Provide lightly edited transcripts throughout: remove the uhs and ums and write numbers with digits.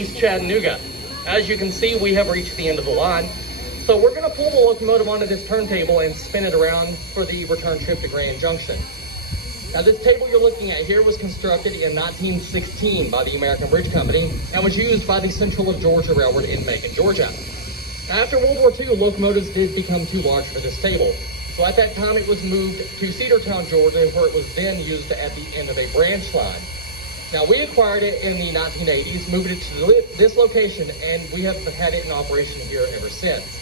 East Chattanooga. As you can see, we have reached the end of the line. So we're going to pull the locomotive onto this turntable and spin it around for the return trip to Grand Junction. Now this table you're looking at here was constructed in 1916 by the American Bridge Company and was used by the Central of Georgia Railroad in Macon, Georgia. After World War II, locomotives did become too large for this table. So at that time it was moved to Cedartown, Georgia, where it was then used at the end of a branch line. Now we acquired it in the 1980s, moved it to this location, and we have had it in operation here ever since.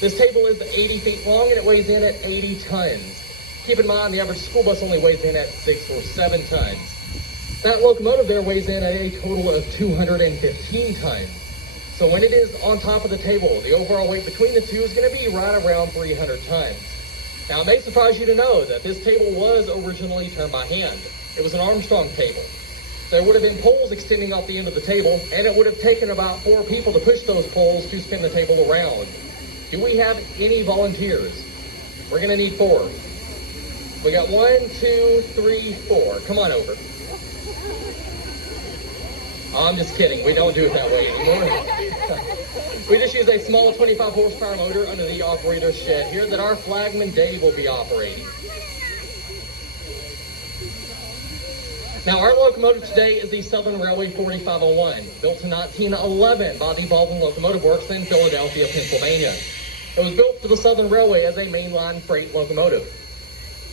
This table is 80 feet long and it weighs in at 80 tons. Keep in mind the average school bus only weighs in at 6 or 7 tons. That locomotive there weighs in at a total of 215 tons. So when it is on top of the table, the overall weight between the two is going to be right around 300 tons. Now it may surprise you to know that this table was originally turned by hand. It was an Armstrong table. There would have been poles extending off the end of the table, and it would have taken about 4 people to push those poles to spin the table around. Do we have any volunteers? We're going to need 4. We got 1, 2, 3, 4. Come on over. Oh, I'm just kidding. We don't do it that way anymore. We just use a small 25 horsepower motor under the operator's shed here that our flagman Dave will be operating. Now, our locomotive today is the Southern Railway 4501, built in 1911 by the Baldwin Locomotive Works in Philadelphia, Pennsylvania. It was built for the Southern Railway as a mainline freight locomotive.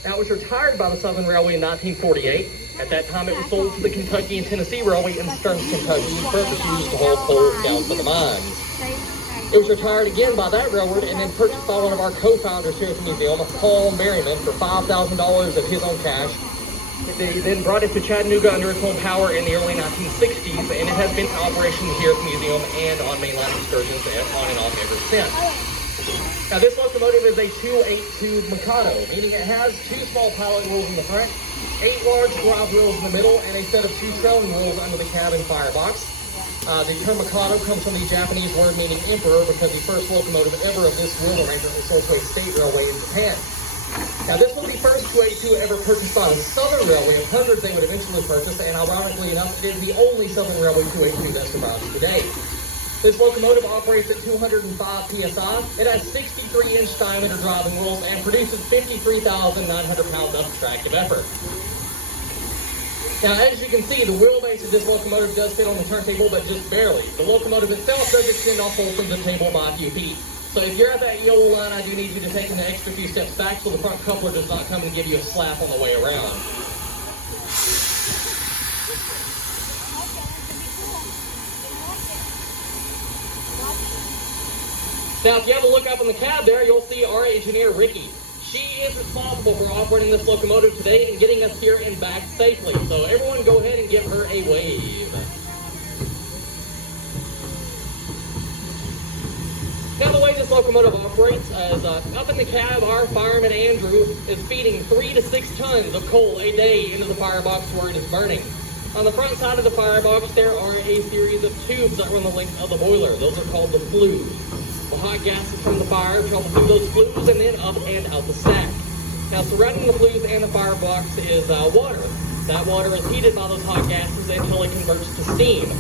Now, it was retired by the Southern Railway in 1948. At that time, it was sold to the Kentucky and Tennessee Railway in Stearns, Kentucky, for it was used to haul coal down to the mines. It was retired again by that railroad and then purchased by one of our co-founders here at the museum, Paul Merriman, for $5,000 of his own cash. They then brought it to Chattanooga under its own power in the early 1960s, and it has been in operation here at the museum and on mainline excursions on and off ever since. Now, this locomotive is a 282 Mikado, meaning it has 2 small pilot wheels in the front, 8 large drive wheels in the middle, and a set of 2 trailing wheels under the cabin firebox. The term Mikado comes from the Japanese word meaning emperor because the first locomotive ever of this wheel arrangement was sold to a state railway in Japan. Now, this was the first 282 ever purchased by the Southern Railway. Of hundreds they would eventually purchase, and ironically enough, it is the only Southern Railway 282 that survives today. This locomotive operates at 205 psi. It has 63-inch diameter driving wheels and produces 53,900 pounds of tractive effort. Now, as you can see, the wheelbase of this locomotive does fit on the turntable, but just barely. The locomotive itself does extend off full from the table by a few feet. So if you're at that yellow line, I do need you to take an extra few steps back so the front coupler does not come and give you a slap on the way around. Now, if you have a look up in the cab there, you'll see our engineer, Ricky. She is responsible for operating this locomotive today and getting us here and back safely. So everyone go ahead and give her a wave. Now, the way this locomotive operates is up in the cab, our fireman Andrew is feeding 3 to 6 tons of coal a day into the firebox where it is burning. On the front side of the firebox, there are a series of tubes that run the length of the boiler. Those are called the flues. The hot gases from the fire travel through those flues and then up and out the stack. Now, surrounding the flues and the firebox is water. That water is heated by those hot gases until it converts to steam.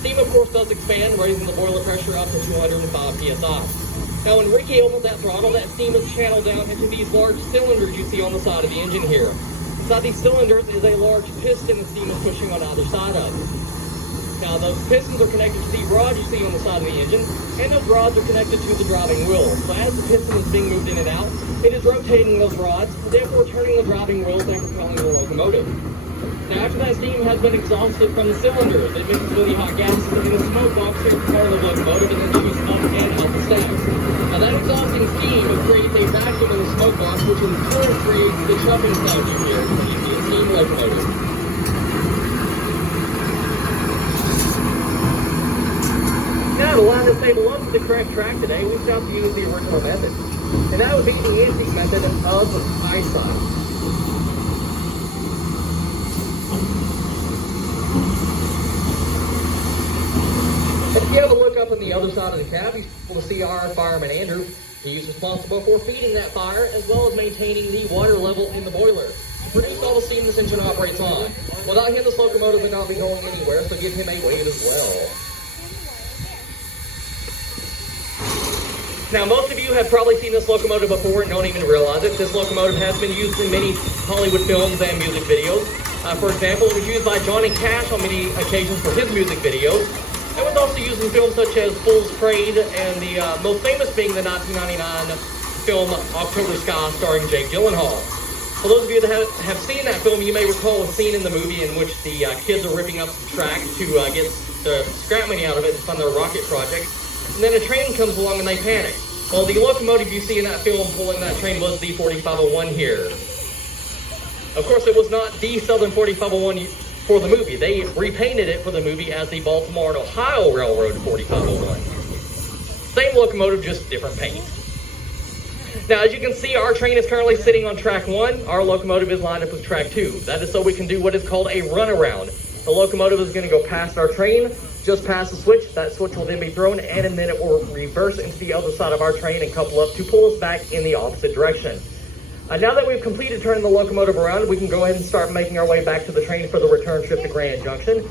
Steam, of course, does expand, raising the boiler pressure up to 205 psi. Now, when Ricky opens that throttle, that steam is channeled down into these large cylinders you see on the side of the engine here. Inside these cylinders is a large piston the steam is pushing on either side of. Now, those pistons are connected to the rods you see on the side of the engine, and those rods are connected to the driving wheel. So as the piston is being moved in and out, it is rotating those rods, therefore turning the driving wheels and propelling the locomotive. Now, after that steam has been exhausted from the cylinders, it mixes with the hot gases in the smoke box here part of the locomotive and then shoots up and out the stack. Now, that exhausting steam creates a vacuum in the smoke box, which in turn creates the chuffing sound you hear when you see a steam locomotive. Now, to line this table up to the correct track today, we stopped to use the original method, and that would be the antique method of eyesight. If you have a look up on the other side of the cab, you'll be able to see our fireman Andrew. He's responsible for feeding that fire as well as maintaining the water level in the boiler to produce all the steam this engine operates on. Without him, this locomotive would not be going anywhere, so give him a wave as well. Now, most of you have probably seen this locomotive before and don't even realize it. This locomotive has been used in many Hollywood films and music videos. For example, it was used by Johnny Cash on many occasions for his music videos. It was also used in films such as Fool's Parade, and the most famous being the 1999 film October Sky, starring Jake Gyllenhaal. For those of you that have seen that film, you may recall a scene in the movie in which the kids are ripping up the track to get the scrap money out of it to fund their rocket project. And then a train comes along and they panic. Well, the locomotive you see in that film pulling that train was the 4501 here. Of course, it was not the Southern 4501 for the movie. They repainted it for the movie as the Baltimore and Ohio Railroad 4501. Same locomotive, just different paint. Now, as you can see, our train is currently sitting on track 1. Our locomotive is lined up with track 2. That is so we can do what is called a runaround. The locomotive is going to go past our train, just past the switch. That switch will then be thrown, and then it will reverse into the other side of our train and couple up to pull us back in the opposite direction. Now that we've completed turning the locomotive around, we can go ahead and start making our way back to the train for the return trip to Grand Junction.